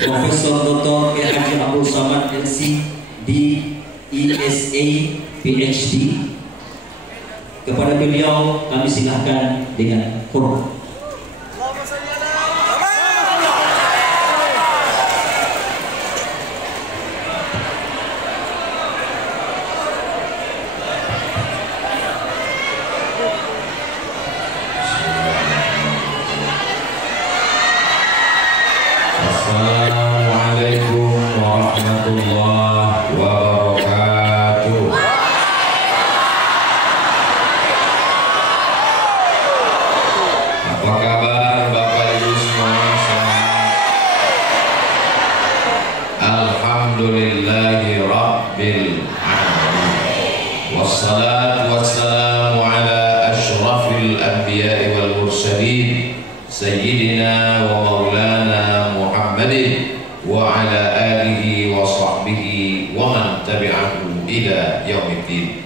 Profesor Dr. K. Haji Abdul Samad LC DESA PhD. Kepada beliau kami silakan dengan hormat. Assalamualaikum warahmatullahi wabarakatuh. Apa kabar Bapak Ibu semua? Alhamdulillahi Rabbil Alamin. Wassalatu wassalamu ala ashrafil anbiya'i wal mursalin Sayyidina wa maulana Muhammadin wa ala alihi wa sahbihi wa man tabi'ahu ila yaumiddin.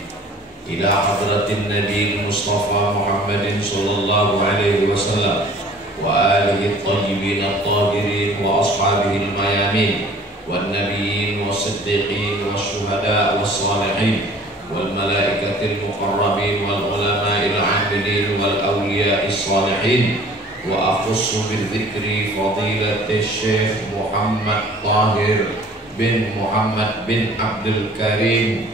Ila hadratin Nabi Mustafa Muhammadin sallallahu alaihi wasallam wa alihi at-tayyibin at-tahirin wa ashabihi al-mayamin wan nabiyyin was-siddiqin was-syuhada was-salihin wal malaikatil muqarrabin wal ulama'il 'amilin wal awliya'is salihin. وأخص بالذكر فضيلة الشيخ محمد طاهر بن محمد بن عبد الكريم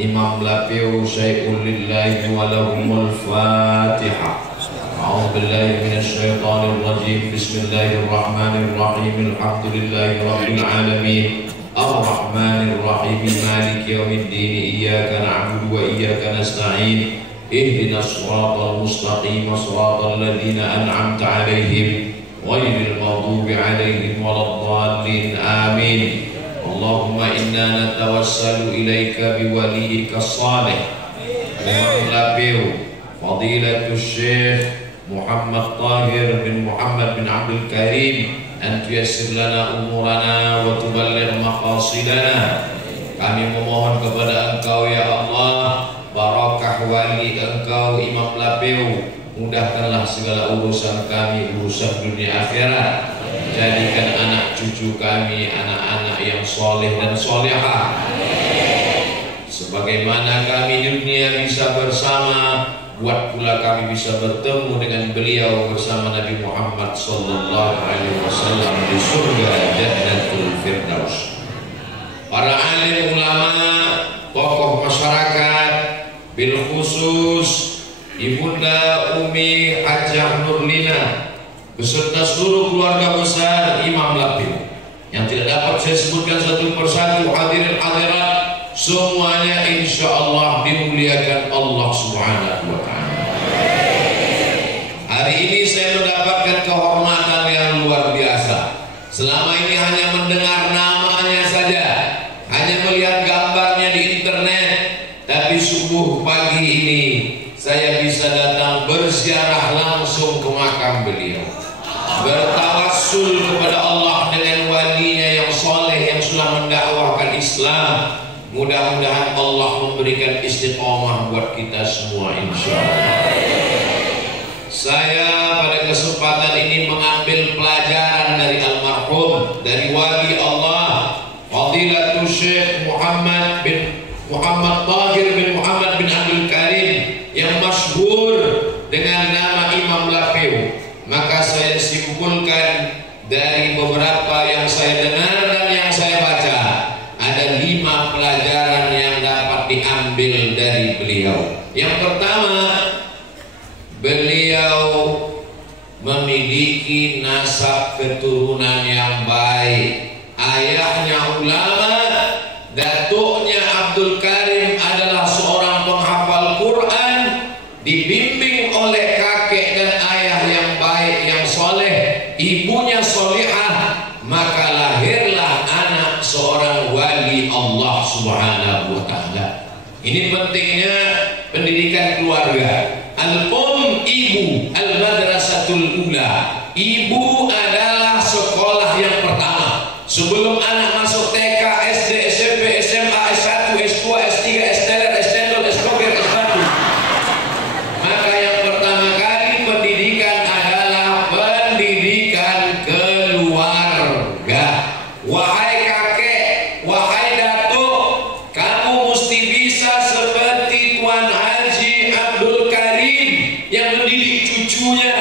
إمام لابيو شيء لله ولهم الفاتحة. أعوذ بالله من الشيطان الرجيم. بسم الله الرحمن الرحيم. الحمد لله رب العالمين الرحمن الرحيم مالك يوم الدين. إياك نعبد وإياك نستعين. اهدنا الصراط المستقيم صراط الذين أنعمت عليهم غير المغضوب عليهم ولا الضالين آمين. اللهم إنا نتوسل إليك بوليك الصالح إمام لابيو فضيلة الشيخ محمد طاهر بن محمد بن عبد الكريم أن تيسر لنا أمورنا وتبلغ مقاصدنا. Kami memohon kepada Engkau ya Allah, barakah wali Engkau Imam Labeu, mudahkanlah segala urusan kami, urusan dunia akhirat. Jadikan anak cucu kami anak-anak yang soleh dan solehah. Sebagaimana kami di dunia bisa bersama, buat pula kami bisa bertemu dengan beliau bersama Nabi Muhammad sallallahu alaihi wasallam di surga Jannatul Firdaus. Para alim ulama, tokoh masyarakat, bil khusus Ibunda Umi Hajah Nurlina beserta seluruh keluarga besar Imam Labeu yang tidak dapat saya sebutkan satu persatu, hadirin hadirat semuanya insya Allah dimuliakan Allah Subhanahu wa ta'ala. Hari ini saya mendapatkan kehormatan yang luar biasa. Selama ini hanya mendengar namanya saja, hanya melihat gambarnya di internet, tapi subuh pagi ini saya bisa datang berziarah langsung ke makam beliau, bertawassul kepada Allah dengan walinya yang soleh yang sudah mendakwahkan Islam. Mudah-mudahan Allah memberikan istiqomah buat kita semua insya Allah. Saya pada kesempatan ini mengambil pelajaran dari almarhum, dari wali Allah Fadilatul Syekh Muhammad bin Muhammad Tahir bin Muhammad bin Abdul Karim yang masyhur dengan nama Imam Labeu. Maka saya simpulkan dari beberapa yang saya dengar dan yang saya baca, ada 5 pelajaran yang dapat diambil dari beliau. Yang pertama, beliau memiliki nasab keturunan yang baik. Ayahnya ulama, datuknya Abdul Karim adalah seorang penghafal Quran, dibimbing oleh kakek dan ayah yang baik, yang soleh, ibunya solihah, maka lahirlah anak seorang wali Allah Subhanahu wa ta'ala. Ini pentingnya pendidikan keluarga. Al-um, ibu, al-madrasatul ula. Ibu adalah sekolah yang pertama. Sebelum anak masuk TK, SD, SMP, SMA, S1, S2, S3, S3, S2, S3, S1, maka yang pertama kali pendidikan adalah pendidikan keluarga. wahai kakek, wahai datuk, kamu mesti bisa seperti Tuan Haji Abdul Karim yang mendidik cucunya.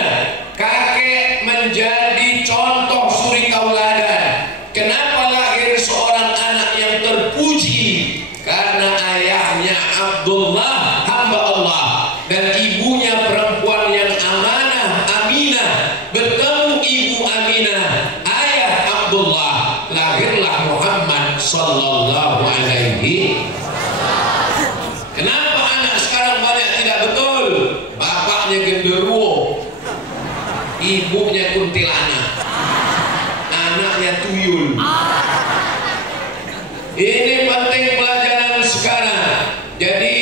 Kakek menjadi contoh suri tauladan. Kenapa lahir seorang anak yang terpuji? Karena ayahnya Abdullah hamba Allah dan ibunya perempuan yang amanah, Aminah. Bertemu ibu Aminah, ayah Abdullah, lahirlah Muhammad sallallahu alaihi. Kenapa anak sekarang banyak tidak betul? Bapaknya genderuwo, ibunya kuntilanak, anaknya tuyul. Ini penting pelajaran sekarang. Jadi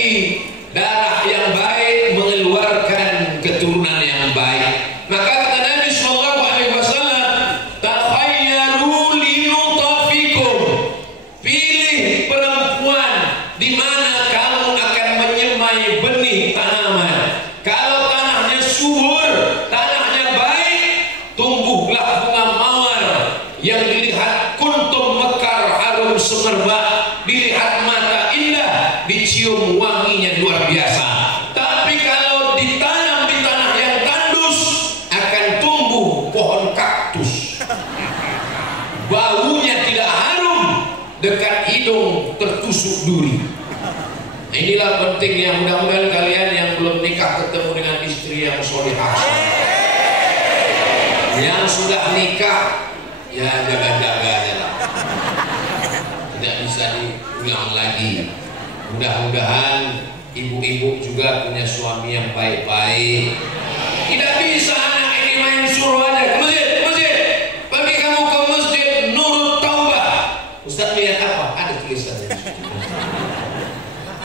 darah yang baik mengeluarkan keturunan yang baik. Maka kata Nabi sallallahu alaihi wasallam, takhayyaru linutafikum, pilih perempuan di mana kamu akan menyemai benih tanaman. Kalau tanahnya subur, tanahnya baik, tumbuhlah bunga mawar yang dilihat kuntum mekar harum semerbak, dilihat mata indah, dicium wanginya luar biasa. Tapi kalau ditanam di tanah yang tandus, akan tumbuh pohon kaktus, baunya tidak harum, dekat hidung tertusuk duri. Inilah pentingnya. Mudah-mudahan kalian yang belum nikah ketemu dengan istri yang solehah. Yang sudah nikah, ya jaga-jaga aja lah, tidak bisa diulang lagi. Mudah-mudahan ibu-ibu juga punya suami yang baik-baik. Tidak bisa anak ini main suruh aja ke masjid, pergi kamu ke masjid Nurut Taubah. Ustaz lihat apa? Ada tulisannya.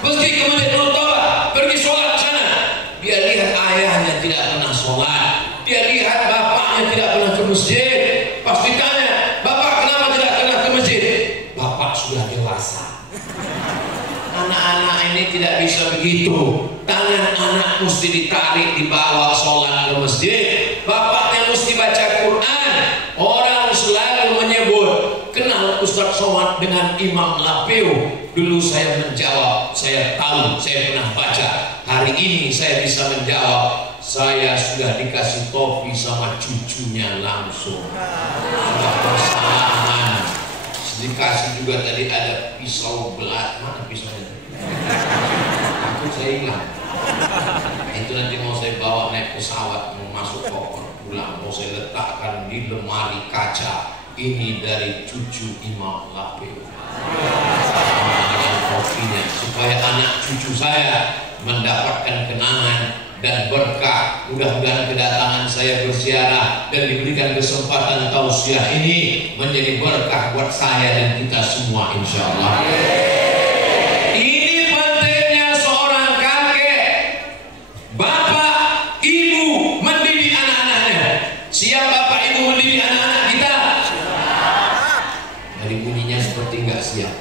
Pergi ke masjid Nurut Taubah, pergi sholat sana. Dia lihat ayahnya tidak pernah sholat, dia lihat bapaknya tidak pernah ke masjid. Pasti tanya, bapak kenapa tidak pernah ke masjid? Bapak sudah dewasa. Anak-anak ini tidak bisa begitu. Tangan anak mesti ditarik, dibawa sholat ke masjid. Bapaknya mesti baca Quran. Orang selalu menyebut, kenal Ustaz Somad dengan Imam Lapeu. Dulu saya menjawab, saya tahu, saya pernah baca. Hari ini saya bisa menjawab, saya sudah dikasih topi sama cucunya langsung. Sudah bersalaman. Dikasih juga tadi ada pisau belat. Mana pisaunya? Aku saya hilang. Itu nanti mau saya bawa naik pesawat, mau masuk koper pulang, mau saya letakkan di lemari kaca. Ini dari cucu Imam Lapeu. Topinya supaya anak cucu saya mendapatkan kenangan dan berkah. Mudah-mudahan kedatangan saya berziarah dan diberikan kesempatan tausiah ini menjadi berkah buat saya dan kita semua insyaallah. Ini pentingnya seorang kakek, bapak, ibu mendidik anak-anaknya. Siap bapak ibu mendidik anak-anak kita? Dari bunyinya seperti nggak siap.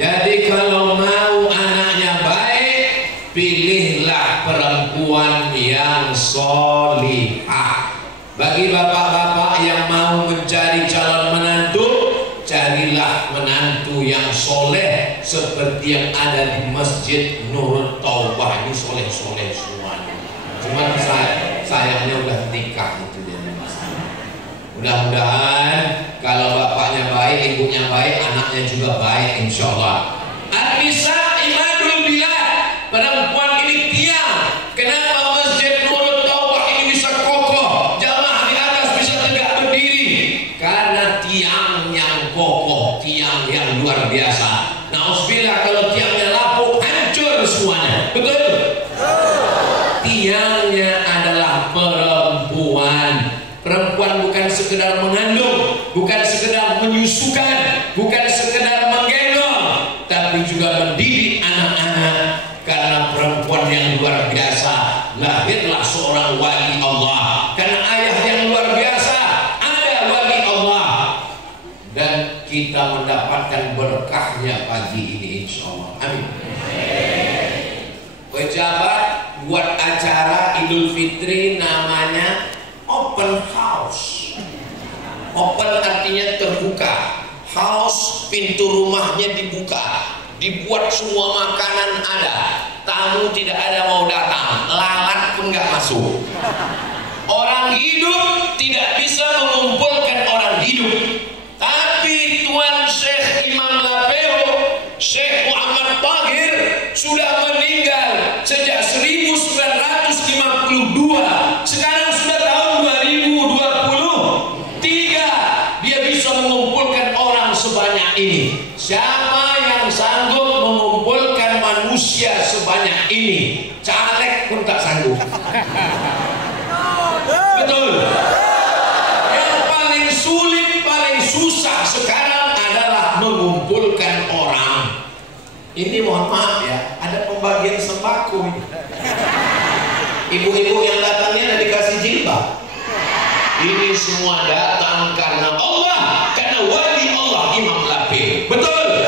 Jadi kalau mau anaknya baik, pilihlah perempuan yang solihah. Bagi bapak-bapak yang mau mencari calon menantu, carilah menantu yang soleh seperti yang ada di Masjid Nurut Taubah. Ini soleh-soleh semuanya. Cuman sayangnya udah nikah itu dia. Mudah-mudahan kalau bapaknya baik, ibunya baik, anaknya juga baik insyaallah. An-nisa imadul bilad, perempuan ini tiang. Kenapa Masjid Nurut Taubah ini bisa kokoh, jamaah di atas bisa tegak berdiri? Karena tiang yang kokoh, tiang yang luar biasa. Nauzubillah kalau tiangnya lapuk, hancur semuanya. Betul? Tiangnya adalah perempuan. Perempuan bukan sekedar mengandung, bukan sekedar menyusukan, bukan sekedar menggendong, tapi juga mendidik anak-anak. Karena perempuan yang luar biasa, lahirlah seorang wali Allah. Karena ayah yang luar biasa, ada wali Allah. Dan kita mendapatkan berkahnya pagi ini insyaallah. Amin. Pejabat buat acara Idul Fitri namanya open house. Open artinya kakinya terbuka, haus, pintu rumahnya dibuka, dibuat semua makanan ada, tamu tidak ada mau datang, lalat pun nggak masuk. Orang hidup tidak bisa mengumpulkan orang hidup. Tapi Tuan Syekh Imam Lapeo, Syekh Muhammad Tahir sudah meninggal sejak 1952. Sekarang sudah tahun 2023. Dia bisa mengumpulkan orang sebanyak ini. Siapa yang sanggup mengumpulkan manusia sebanyak ini? Caleg pun tak sanggup. Betul. Yang paling sulit, paling susah sekarang adalah mengumpulkan orang. Ini mohon maaf ya, ada pembagian sembako. Ibu-ibu yang datangnya ada dikasih jilbab. Ini semua datang karena Allah, karena wali Allah Imam Lapeo. Betul.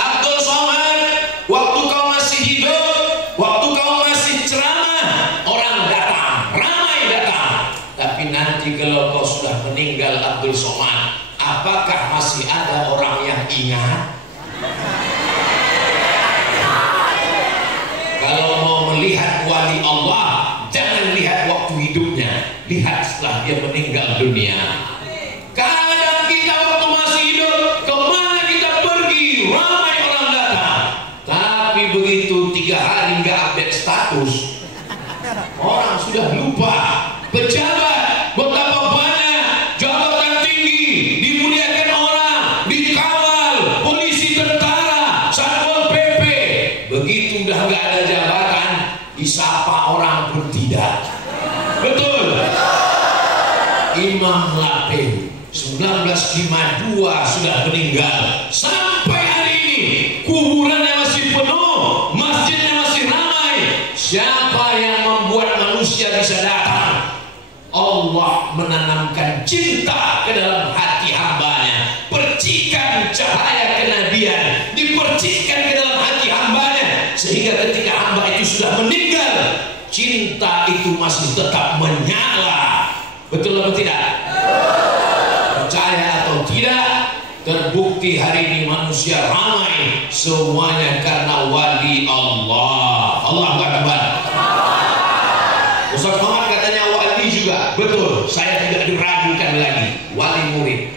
Abdul Somad, waktu kau masih hidup, waktu kau masih ceramah, orang datang, ramai datang. Tapi nanti kalau kau sudah meninggal Abdul Somad, apakah masih ada orang yang ingat? Kalau mau melihat wali Allah, jangan lihat waktu hidupnya, lihat setelah dia meninggal dunia. Kadang kita waktu masih hidup, kemana kita pergi, ramai orang datang. Tapi begitu 3 hari nggak update status, orang sudah lupa. Pejabat betapa banyak jabatan tinggi dimuliakan orang, dikawal polisi, tentara, satpol pp. Begitu udah nggak ada jabatan, disapa orang pun tidak. Betul. Imam Lapeo 1952 sudah meninggal. Sampai hari ini kuburannya masih penuh, masjidnya masih ramai. Siapa yang membuat manusia bisa datang? Allah menanamkan cinta ke dalam hati hambanya. Percikan cahaya kenabian dipercikkan ke dalam hati hambanya, sehingga ketika hamba itu sudah meninggal, cinta itu masih tetap menyala. Betul atau tidak? Percaya atau tidak, terbukti hari ini manusia ramai semuanya karena wali Allah. Allahu Akbar. Ustaz Muhammad katanya wali juga. Betul, saya tidak diragukan lagi. Wali murid.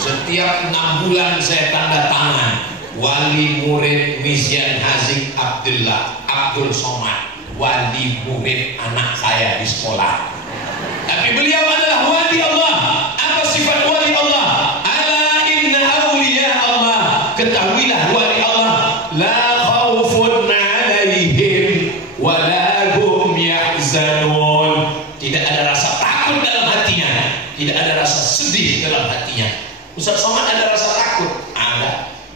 Setiap 6 bulan saya tanda tangan wali murid Mizyan Hazik Abdul Somad, wali murid anak saya di sekolah. Tapi beliau adalah wali Allah. Apa sifat wali Allah? Ala inna awliya Allah. Ketahuilah wali Allah, la khaufun alaihim wa la hum yahzanun. Tidak ada rasa takut dalam hatinya, tidak ada rasa sedih dalam hatinya. Ustaz Somad ada rasa takut? Ada.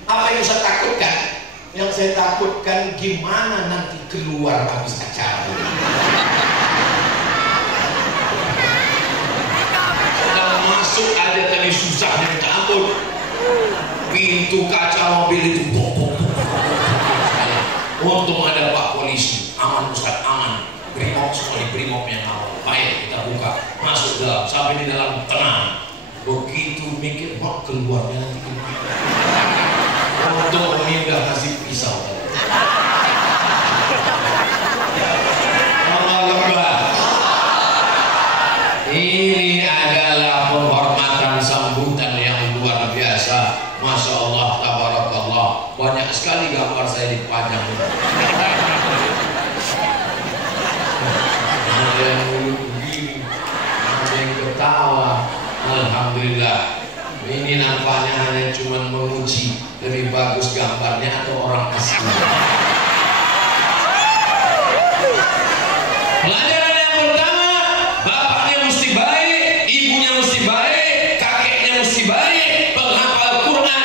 Apa yang Ustaz takutkan? Yang saya takutkan gimana nanti keluar habis acara. Sedang masuk aja tadi susah minta ampun. Pintu kaca mobil itu bobok. Untung ada Pak Polisi. Aman Ustaz, aman. Brimob semua di Brimob yang awal. Baik, kita buka, masuk dalam, sampai di dalam tenang. Begitu mikir, kok keluarnya nanti gimana? Untung ini udah kasih pisau. Ini adalah penghormatan sambutan yang luar biasa. Masya Allah, tabarakallah. Banyak sekali gambar saya dipajang. Ada yang mulut begini, ada yang ketawa. Alhamdulillah. Ini nampaknya hanya cuma menguji lebih bagus gambarnya atau orang asli. Pelajaran yang pertama, bapaknya mesti baik, ibunya mesti baik, kakeknya mesti baik, penghafal Quran.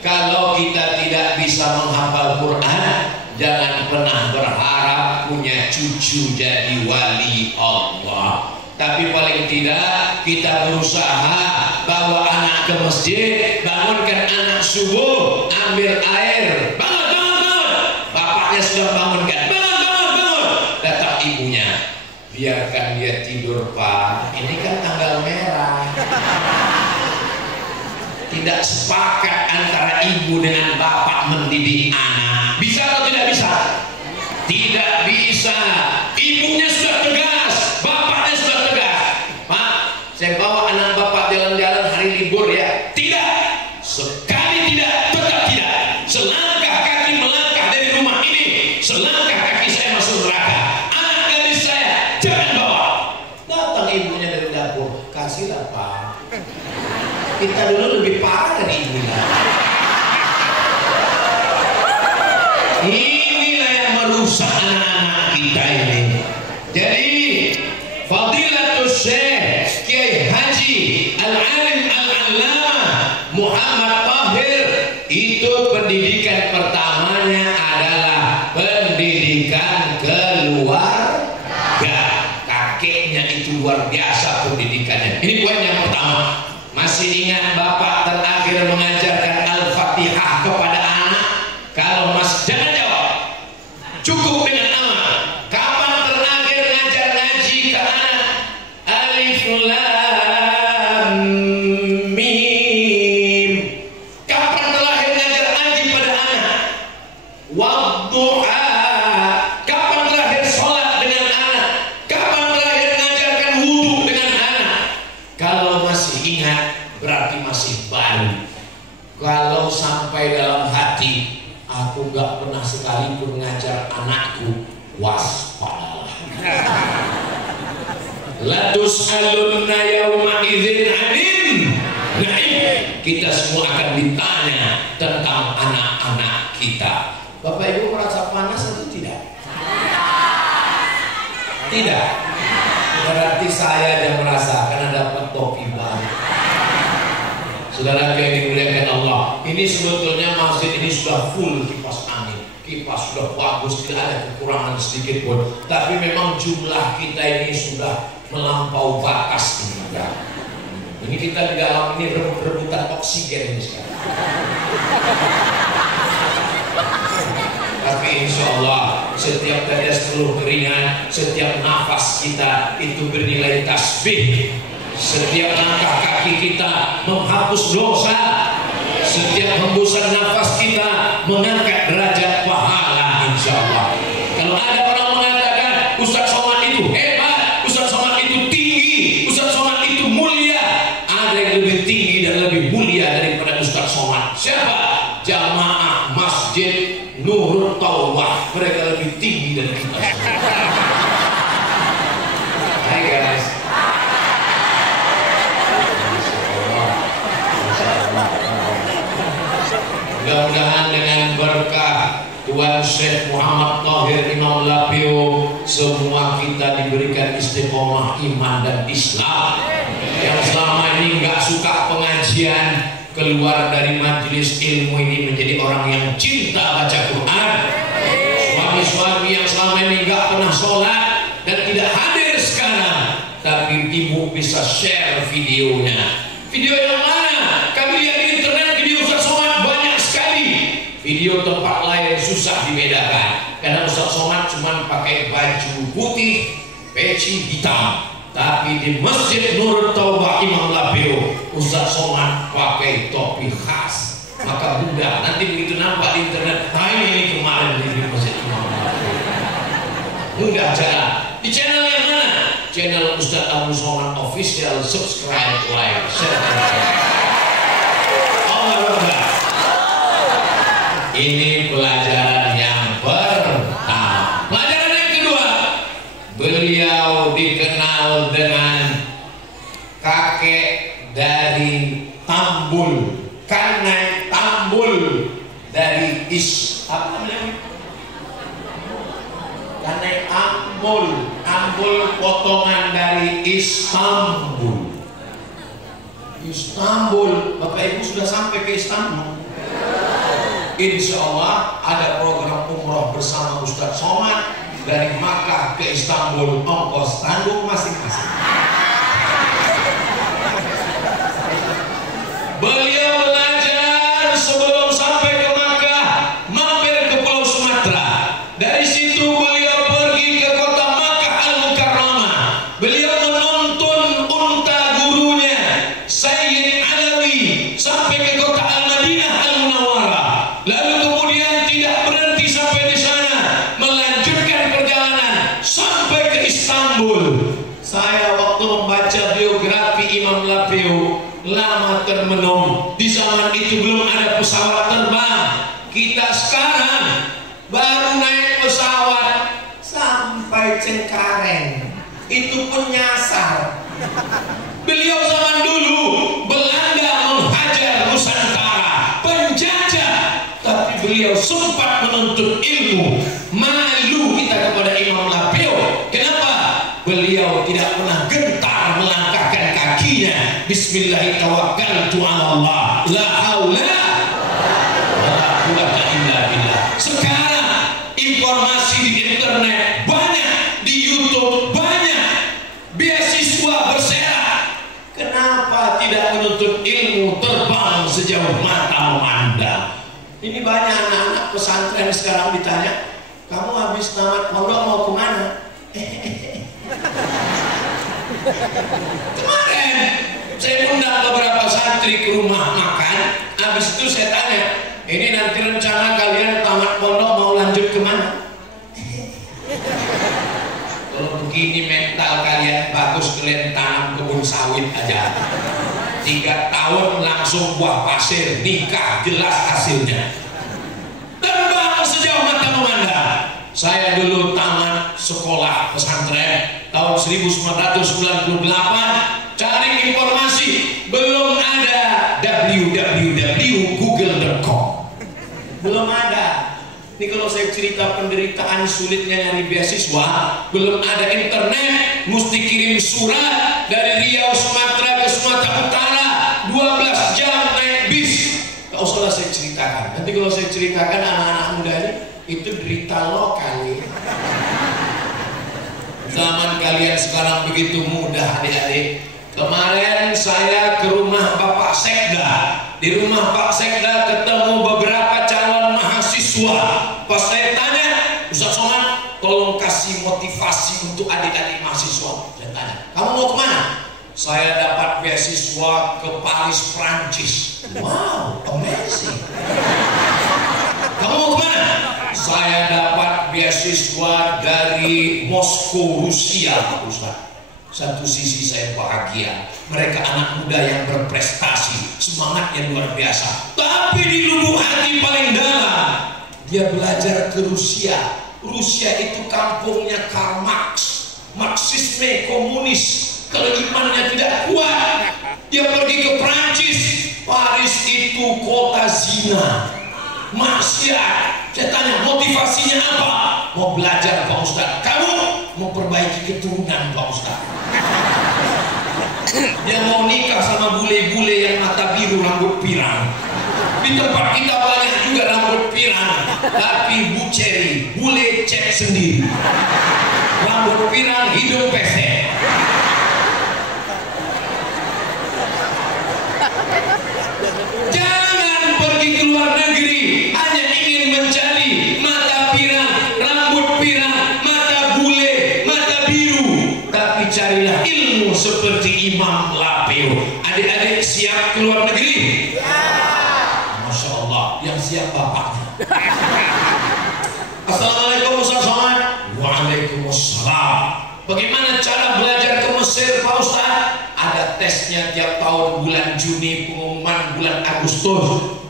Kalau kita tidak bisa menghafal Quran, jangan pernah berharap punya cucu jadi wali Allah. Tapi paling tidak kita berusaha bawa anak ke masjid, bangunkan anak subuh, ambil air, bangun. Bapaknya sudah bangunkan, bangun. Datang ibunya, biarkan dia tidur Pak, ini kan tanggal merah. Tidak sepakat antara ibu dengan bapak mendidik anak. Bisa atau tidak bisa? Tidak bisa. Ibunya sudah tegas, bapaknya sudah tegas. Pak, saya bawa anak bapak jalan-jalan hari libur ya. Tidak, sekali tidak, tetap tidak. Selangkah kaki melangkah dari rumah ini, selangkah kaki saya masuk neraka. Anak gadis saya jangan bawa. Datang ibunya dari dapur, kasihlah Pak. Kita dulu lebih parah dari ibunya. Inilah yang merusak anak-anak kita ini. Jadi Fadilatul Syekh Kiai Haji Al-Alim Al-Allamah Muhammad Tahir, itu pendidikan pertamanya adalah pendidikan keluarga. Kakeknya itu luar biasa pendidikannya. Ini poin yang pertama. Masih ingat bapak terakhir mengajarkan Al-Fatihah kepada anak? Kalau mas jangan jawab, cukup dengan nama. Kapan terakhir ngajar ngaji ke anak? Alif Lam Mim. Kapan terakhir ngajar ngaji pada anak? Wadduha. Kapan terakhir sholat dengan anak? Kapan terakhir ngajarkan wudhu dengan anak? Kalau masih ingat berarti masih baru. Kalau sampai dalam hati, aku gak pernah sekalipun ngajar anakku, waspadalah. La tus'alunna yawma idzin 'anil na'im. Kita semua akan ditanya tentang anak-anak kita. Bapak Ibu merasa panas atau tidak? Tidak. Berarti saya yang merasa karena dapat topi baru. Saudara yang dimuliakan Allah, ini sebetulnya masjid ini sudah full kipas angin, kipas sudah bagus, tidak ada kekurangan sedikit pun. Tapi memang jumlah kita ini sudah melampau batas ini. Ini kita di dalam ini rebutan oksigen ini sekarang. Tapi insya Allah setiap tetes peluh keringat, setiap nafas kita itu bernilai tasbih. Setiap langkah kaki kita menghapus dosa. Setiap hembusan nafas kita mengangkat derajat pahala insya Allah. Kalau ada orang mengatakan Ustaz Somad itu hebat, Ustaz Somad itu tinggi, Ustaz Somad itu mulia, ada yang lebih tinggi dan lebih mulia daripada Ustaz Somad. Siapa? Jamaah Masjid Nurul Taubah. Mereka lebih tinggi dari kita. Hai guys. Mudah-mudahan dengan berkah Tuan Syekh Muhammad Tahir Imam Lapio, semua kita diberikan istiqomah iman dan Islam. Yang selama ini nggak suka pengajian, keluar dari majelis ilmu ini menjadi orang yang cinta baca Quran. Suami-suami yang selama ini nggak pernah sholat dan tidak hadir sekarang, tapi ibu bisa share videonya. Video yang mana? Kami lihat di internet video Ustaz Somad banyak sekali. Video tempat lain susah dibedakan karena Ustaz Somad cuma pakai baju putih, peci hitam. Tapi di Masjid Nurul Taubah Imam Lapio, Ustaz Somad pakai topi khas. Maka mudah nanti begitu nampak di internet, ini kemarin di Masjid Imam Lapio. Mudah jalan. Di channel yang mana? Channel Ustaz Abu Somad Official. Subscribe, like, share. Ini pelajaran yang pertama. Pelajaran yang kedua, beliau dikenal dengan kakek dari Tambul, karena Tambul dari karena Ambul potongan dari Istanbul. Bapak Ibu sudah sampai ke Istanbul. Insya Allah ada program umroh bersama Ustaz Somad dari Makkah ke Istanbul, ongkos tanggung masing-masing. Beliau belajar sebelum sampai ke Makkah, mampir ke Pulau Sumatera. Dari situ beliau pergi ke kota Makkah Al-Mukarramah. Saya waktu membaca biografi Imam Lapeo lama termenung. Di zaman itu belum ada pesawat terbang. Kita sekarang baru naik pesawat sampai Cengkareng, itu pun nyasar. Beliau zaman dulu Belanda menghajar Nusantara, penjajah, tapi beliau sempat menuntut ilmu. Malu kita kepada Imam Lapeo. Kenapa? Beliau tidak pernah gentar melangkahkan kakinya. Bismillahirrahmanirrahim. La haula wala quwwata illa billah. Sekarang informasi di internet banyak, di YouTube banyak, beasiswa berserakan. Kenapa tidak menuntut ilmu, terbang sejauh mata memandang? Ini banyak anak-anak pesantren sekarang ditanya, kamu habis tamat pondok mau kemana? Kemarin saya undang beberapa santri ke rumah makan. Habis itu saya tanya, ini nanti rencana kalian tamat pondok mau lanjut kemana? Kalau begini mental kalian bagus, kalian tanam kebun sawit aja. 3 tahun langsung buah pasir, nikah, jelas hasilnya. Terbang sejauh mata memandang. Saya dulu tamat sekolah pesantren tahun 1998, cari informasi, belum ada www.google.com, belum ada. Ini kalau saya cerita penderitaan sulitnya nyari beasiswa, belum ada internet, mesti kirim surat dari Riau Sumatera ke Sumatera Utara, 12 jam naik bis. Gak usah saya ceritakan. Nanti kalau saya ceritakan anak-anak muda ini, itu derita lokal. Zaman kalian sekarang begitu mudah, adik-adik. Kemarin saya ke rumah Bapak Sekda. Di rumah Pak Sekda ketemu beberapa calon mahasiswa. Pas saya tanya, Ustaz Somad, tolong kasih motivasi untuk adik-adik mahasiswa. Saya tanya, kamu mau kemana? Saya dapat beasiswa ke Paris, Prancis. Wow, amazing. Kamu mau kemana? Saya dapat beasiswa dari Moskow, Rusia, Ustaz. Satu sisi saya bahagia, mereka anak muda yang berprestasi, semangatnya luar biasa. Tapi di lubuk hati paling dalam, dia belajar ke Rusia. Rusia itu kampungnya Karl Marx, Marxisme, komunis. Kalau imannya tidak kuat, dia pergi ke Prancis. Paris itu kota zina, maksiat. Saya tanya, motivasinya apa? Mau belajar Pak Ustaz. Kamu mau perbaiki keturunan Pak Ustaz. Dia mau nikah sama bule-bule yang mata biru rambut pirang. Di tempat kita banyak juga rambut pirang, tapi buceri, bule cek sendiri. Rambut pirang, hidung pesek. Jangan pergi ke luar negeri hanya ingin mencari mata pirang, rambut pirang, mata bule, mata biru. Tapi carilah ilmu seperti Imam Lapeo. Adik-adik siap ke luar negeri? Ya. Masya Allah, yang siap bapaknya. Assalamualaikum Ustaz Somad. Waalaikumsalam. Bagaimana cara belajar ke Mesir Pak Ustaz? Ada tesnya tiap tahun bulan Juni, pengumuman bulan Agustus.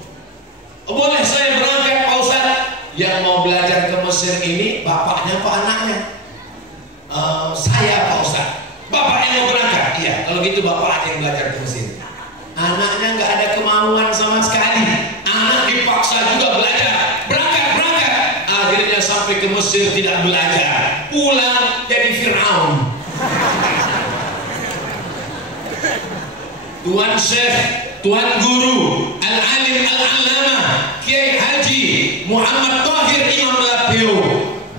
Boleh saya berangkat Pak Ustaz? Yang mau belajar ke Mesir ini bapaknya apa anaknya? Saya Pak Ustaz. Bapaknya mau berangkat? Iya, kalau gitu bapak yang belajar ke Mesir. Anaknya nggak ada kemauan sama sekali. Anak dipaksa juga belajar. Berangkat. Akhirnya sampai ke Mesir tidak belajar. Pulang jadi Fir'aun. Tuan Syekh, Tuan Guru, Al-Alim Al-Allamah, Kiai Haji Muhammad Tahir Imam Lapeo.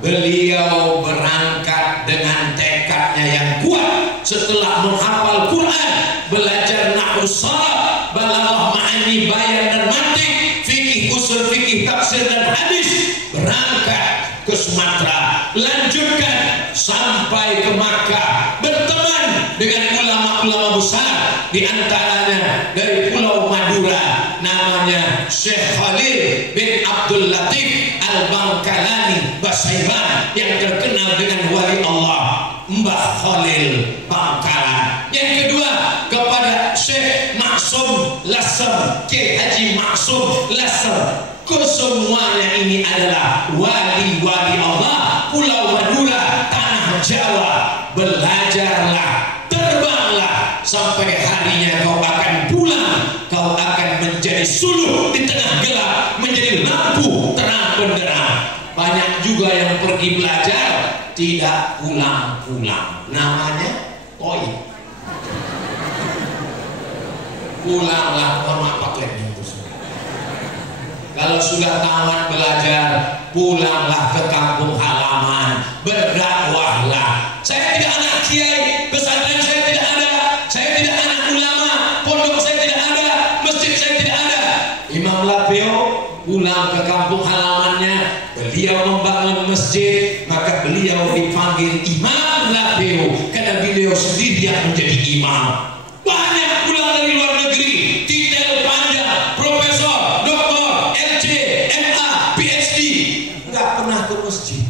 Beliau berangkat dengan tekadnya yang kuat. Setelah menghafal Quran, belajar nahwu sharaf, balaghah, ma'ani, bayan dan mantik, fikih usul, fikih tafsir dan hadis. Berangkat ke Sumatera, lanjutkan sampai ke Makkah, berteman dengan ulama-ulama besar, di antaranya dari Pulau Madura, namanya Syekh Khalil bin Abdul Latif Al-Bangkalani Basaiban, yang terkenal dengan wali Allah Mbah Khalil Bangkalan. Yang kedua kepada Syekh Maksum Lasser, Kiai Haji Maksum Lasser. Kesemuanya ini adalah wali-wali Allah Pulau Madura, tanah Jawa. Belajarlah, terbanglah, sampai harinya kau akan pulang. Kau akan menjadi suluh di tengah gelap, menjadi lampu terang benderang. Banyak juga yang pergi belajar tidak pulang-pulang, namanya toy. Pulanglah, mama pakainya itu. Kalau sudah tamat belajar, pulanglah ke kampung halaman, berdakwahlah. Saya tidak anak kiai, pesantren saya tidak ada, saya tidak anak ulama, pondok saya tidak ada, masjid saya tidak ada. Imam Lapeo pulang ke kampung halamannya, beliau membangun masjid, maka beliau dipanggil Imam Lapeo karena beliau sendiri yang menjadi imam. Banyak pulang dari luar negeri, titel panjang, profesor, doktor, LC, MA, PhD, nggak pernah ke masjid.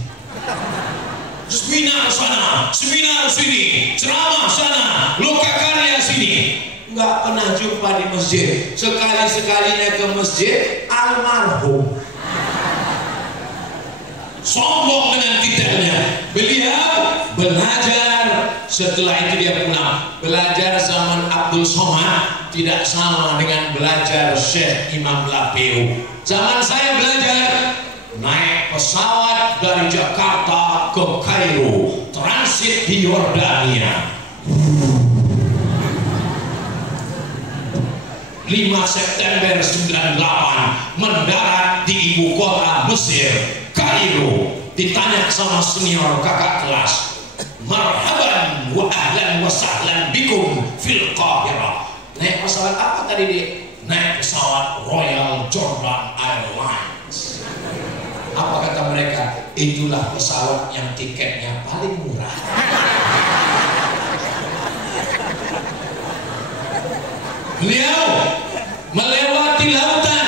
Seminar sana, seminar sini, ceramah sana, lokakarya sini, nggak pernah jumpa di masjid. Sekali-sekalinya ke masjid, almarhum. Sombong dengan titelnya. Beliau belajar, setelah itu dia pulang. Belajar zaman Abdul Somad tidak sama dengan belajar Syekh Imam Lapeo. Zaman saya belajar naik pesawat dari Jakarta ke Kairo, transit di Yordania. 5 September 98 mendarat di ibu kota Mesir, Kairo. Ditanya sama senior kakak kelas, marhaban wa ahlan wa sahlan bikum fil Qahirah. Naik pesawat apa tadi, Dek? Naik pesawat Royal Jordan Airlines. Apa kata mereka? Itulah pesawat yang tiketnya paling murah. Beliau melewati lautan,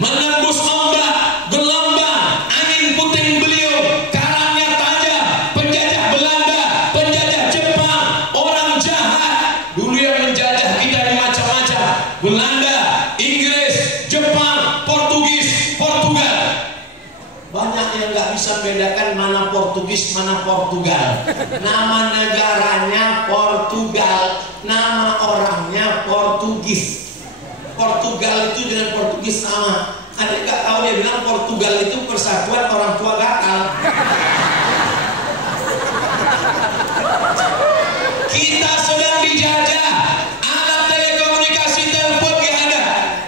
menembus ombak, gelombang, angin puting beliung, karangnya tajam, penjajah Belanda, penjajah Jepang, orang jahat dulu yang menjajah kita di macam-macam. Belanda, Inggris, Jepang, Portugis, Portugal. Banyak yang nggak bisa bedakan mana Portugis, mana Portugal. Nama negaranya Portugal, nama orangnya Portugis. Portugal itu dengan Portugis sama. Ada nggak tahu, dia bilang Portugal itu persatuan orang tua gatal. Kita sedang dijajah, alat telekomunikasi, telepon nggak ada.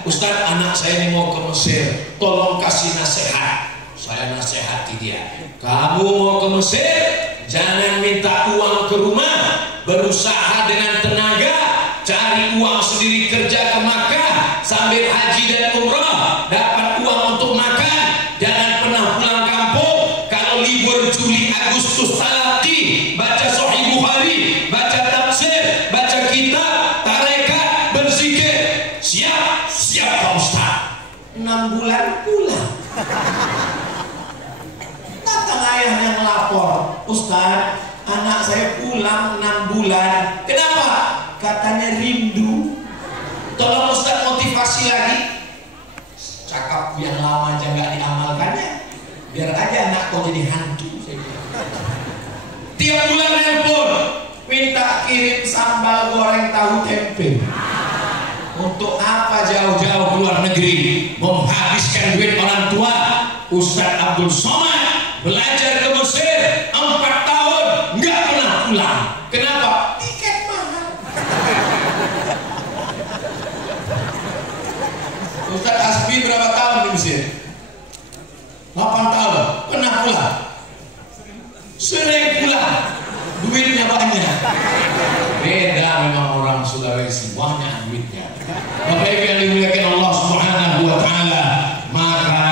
Ustadz, anak saya ini mau ke Mesir, tolong kasih nasihat. Saya nasihati dia, kamu mau ke Mesir, jangan minta uang ke rumah, berusaha dengan tenaga, cari uang sendiri, kerja ke Makkah sambil haji dan umrah, dapat uang untuk makan, jangan pernah pulang kampung. Kalau libur Juli Agustus talaki, baca Sahih Bukhari, baca tafsir, baca kitab, tarekat, berzikir. Siap, siap Pak Ustaz. 6 bulan pulang. Datang ayah yang lapor, Ustaz, anak saya pulang 6 bulan. Kenapa? Katanya rindu. Tolong Ustaz motivasi lagi. Cakap yang lama aja nggak diamalkannya, biar aja anak kau jadi hantu. Tiap bulan nelpon, minta kirim sambal goreng tahu tempe. Untuk apa jauh-jauh keluar negeri, menghabiskan duit orang tua? Ustaz Abdul Somad belajar ke Mesir 4 tahun nggak pernah pulang. Kenapa? Tiket mahal. Ustaz Asbi berapa tahun di Mesir? 8 tahun. Pernah pulang? Sering pulang. Duitnya banyak. Beda memang orang Sulawesi, banyak duitnya. Bapak Ibu yang dimuliakan Allah Subhanahu wa taala, maka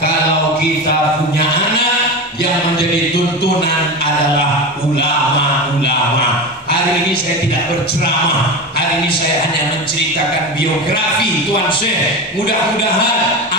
kalau kita punya anak, yang menjadi tuntunan adalah ulama-ulama. Hari ini saya tidak berceramah, hari ini saya hanya menceritakan biografi Tuan Syekh. Mudah-mudahan